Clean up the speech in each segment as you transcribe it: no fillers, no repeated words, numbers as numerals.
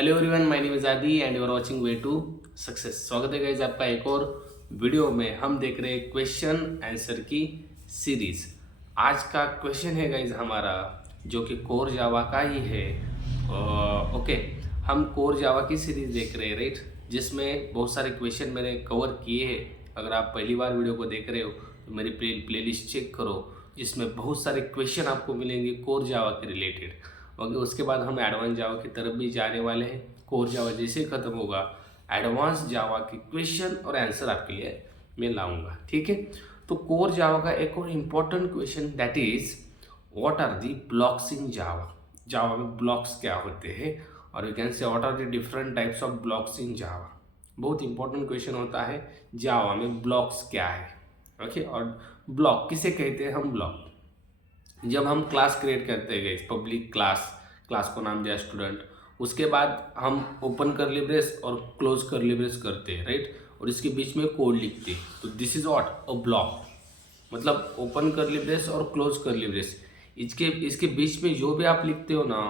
Hello everyone, my name is Adi and you are watching way to success. स्वागत है guys आपका एक और वीडियो में। हम देख रहे हैं क्वेश्चन आंसर की सीरीज। आज का क्वेश्चन है गाइस हमारा, जो कि कोर जावा का ही है। ओके, हम कोर जावा की सीरीज देख रहे हैं, राइट, जिसमें बहुत सारे क्वेश्चन मैंने कवर किए हैं। अगर आप पहली बार वीडियो को देख रहे हो तो मेरी प्लेलिस्ट चेक करो, जिसमें बहुत सारे क्वेश्चन आपको मिलेंगे कोर जावा के रिलेटेड। और उसके बाद हम एडवांस जावा की तरफ भी जाने वाले हैं। कोर जावा जैसे खत्म होगा, एडवांस जावा के क्वेश्चन और आंसर आपके लिए मैं लाऊंगा, ठीक है। तो कोर जावा का एक और important question, that is what are the blocks in Java. Java में ब्लॉक्स क्या होते हैं, और we can say what are the different types of blocks in Java. बहुत इंपॉर्टेंट क्वेश्चन होता है, जावा में ब्लॉक्स क्या है। ओके, और ब्लॉक किसे कहते हैं हम? ब्लॉक जब हम क्लास क्रिएट करते हैं, पब्लिक क्लास को नाम दिया स्टूडेंट, उसके बाद हम ओपन कर्ली ब्रेस और क्लोज कर्ली ब्रेस करते हैं, राइट, और इसके बीच में कोड लिखते हैं, तो this is what a block. मतलब ओपन कर्ली ब्रेस और क्लोज कर्ली ब्रेस, इसके बीच में जो भी आप लिखते हो ना,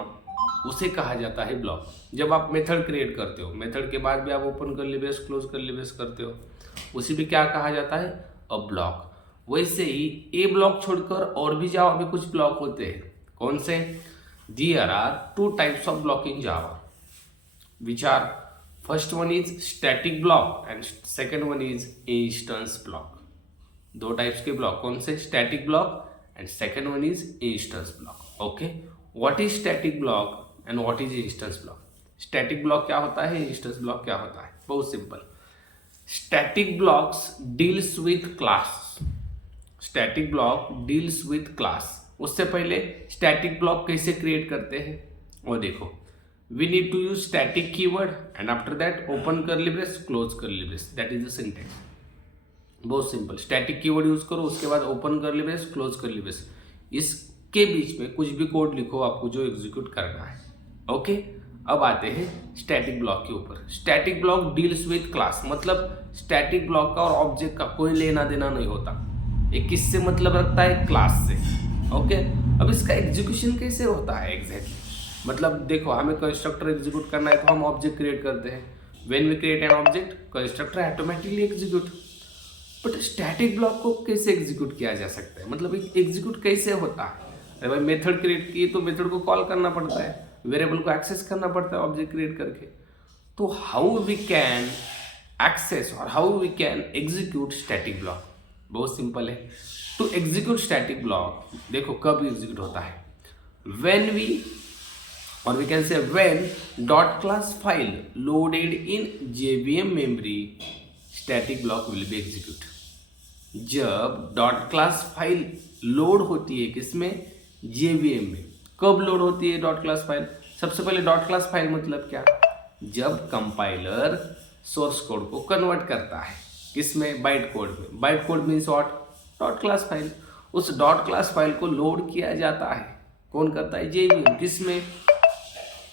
उसे कहा जाता है ब्लॉक। जब आप मेथड क्रिएट करते हो, मेथड के बाद भी आप open curly brace close curly brace करते हो, उसी भी क्या कहा जाता है? A block. वैसे ही ए ब्लॉक छोड़कर और भी जावा में कुछ ब्लॉक होते हैं। कौन से? There are two types of block in Java, which are first one is static block and second one is instance block। दो टाइप्स के ब्लॉक कौन से? Static block and second one is instance block. Okay, what is static block and what is instance block? Static block क्या होता है, instance block क्या होता है? बहुत simple. Static blocks deals with class. Static block deals with class. उससे पहले static block कैसे क्रिएट करते हैं वो देखो। We need to use static keyword and after that open curly brace close curly brace, that is the syntax. बहुत simple. Static keyword use करो, उसके बाद open curly brace close curly brace, इसके बीच में कुछ भी कोड लिखो आपको जो एग्जीक्यूट करना है। ओके, अब आते हैं स्टैटिक ब्लॉक के ऊपर। Static block deals with class, मतलब स्टैटिक ब्लॉक का और ऑब्जेक्ट का कोई लेना देना नहीं होता। ये किससे मतलब रखता है? क्लास से। ओके, अब इसका एग्जीक्यूशन कैसे होता है एग्जैक्टली? मतलब देखो, हमें कंस्ट्रक्टर एग्जीक्यूट करना है तो हम ऑब्जेक्ट क्रिएट करते हैं। When we create an object, constructor automatically execute. But static block को कैसे एग्जीक्यूट किया जा सकता है? मतलब एग्जीक्यूट कैसे होता है? अरे भाई, मेथड क्रिएट की तो मेथड को कॉल करना पड़ता है, वेरिएबल को एक्सेस करना पड़ता है ऑब्जेक्ट क्रिएट करके। तो हाउ वी कैन एक्सेस और how we can execute static block? बहुत सिंपल है। टू एग्जीक्यूट स्टैटिक ब्लॉक, देखो कब एग्जीक्यूट होता है? When we, or we can say when dot class file loaded in JVM memory, static block will be execute। जब dot class file load होती है किसमें? JVM में। कब लोड होती है डॉट क्लास फाइल? सबसे पहले डॉट क्लास फाइल मतलब क्या? जब कंपाइलर सोर्स कोड को कन्वर्ट करता है किसमें? बाइट कोड में। Byte code means what? Dot class file. उस डॉट क्लास फाइल को लोड किया जाता है, कौन करता है? JVM। किसमें?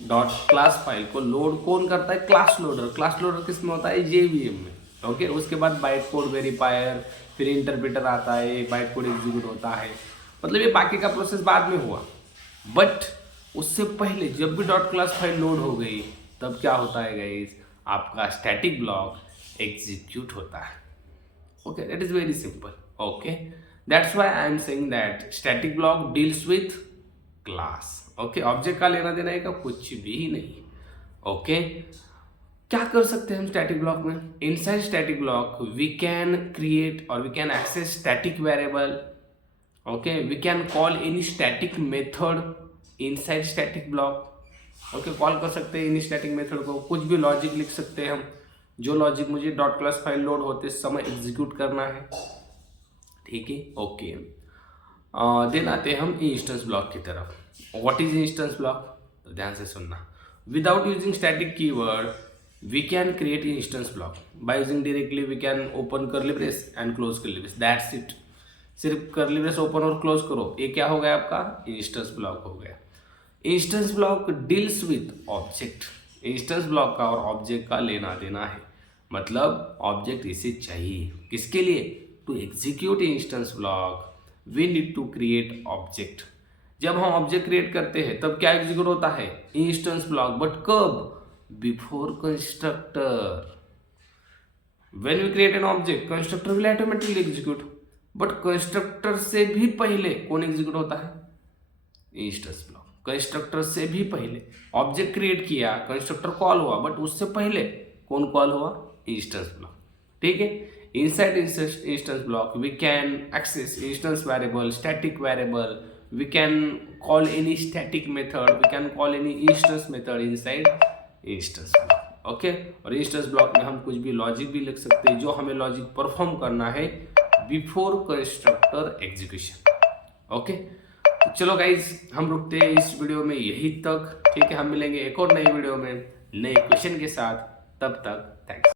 डॉट क्लास फाइल को लोड कौन करता है? Class loader. क्लास लोडर किस में होता है? JVM में। ओके, उसके बाद बाइट कोड वेरीफायर, फिर इंटरप्रेटर आता है, बाइट कोड एग्जीक्यूट होता है। मतलब ये बाकी का प्रोसेस बाद में हुआ, बट उससे पहले जब भी डॉट क्लास फाइल लोड हो गई तब क्या होता है गाइस? आपका स्टैटिक ब्लॉक एग्जीक्यूट होता है। Okay, that is very simple. Okay, that's why I am saying that static block deals with class. Okay, object का लेना देना है का कुछ भी नहीं। ओके, क्या कर सकते हैं हम स्टैटिक ब्लॉक में? Inside static block we can create और we can access static variable. Okay, we can call any static method inside static block. Okay, call कर सकते हैं एनी स्टैटिक मेथड को। कुछ भी लॉजिक लिख सकते हैं हम, जो लॉजिक मुझे डॉट क्लास फाइल लोड होते समय एग्जीक्यूट करना है, ठीक है। ओके, देन आते हैं हम इंस्टेंस ब्लॉक की तरफ। What is instance block? तो ध्यान से सुनना। Without using static keyword we can create instance block by using directly we can open curly brace and close curly brace, that's it. सिर्फ कर्ली ब्रेस ओपन और close करो, ये क्या हो गया आपका? इंस्टेंस ब्लॉक हो गया। Instance block deals with object. Instance block का और ऑब्जेक्ट का लेना देना है, मतलब ऑब्जेक्ट इसे चाहिए किसके लिए? To execute instance block we need to create object. जब हम ऑब्जेक्ट क्रिएट करते हैं तब क्या एग्जीक्यूट होता है? Instance block. बट कब? Before constructor. When we create an object, constructor will automatically execute. But constructor से भी पहले कौन एग्जीक्यूट होता है? Instance block. कंस्ट्रक्टर से भी पहले ऑब्जेक्ट क्रिएट किया, कंस्ट्रक्टर कॉल हुआ, बट उससे पहले कौन कॉल हुआ? Instance block. ठीक है. Inside instance block we can access instance variable, static variable, we can call any static method, we can call any instance method inside instance block. Okay. और instance block में हम कुछ भी logic भी लिख सकते हैं जो हमें लॉजिक परफॉर्म करना है बिफोर कंस्ट्रक्टर एग्जीक्यूशन. ओके. तो चलो गाइज हम रुकते हैं इस वीडियो में यही तक. ठीक है. हम मिलेंगे एक और नई वीडियो में नए क्वेश्चन के साथ. तब तक थैंक्स.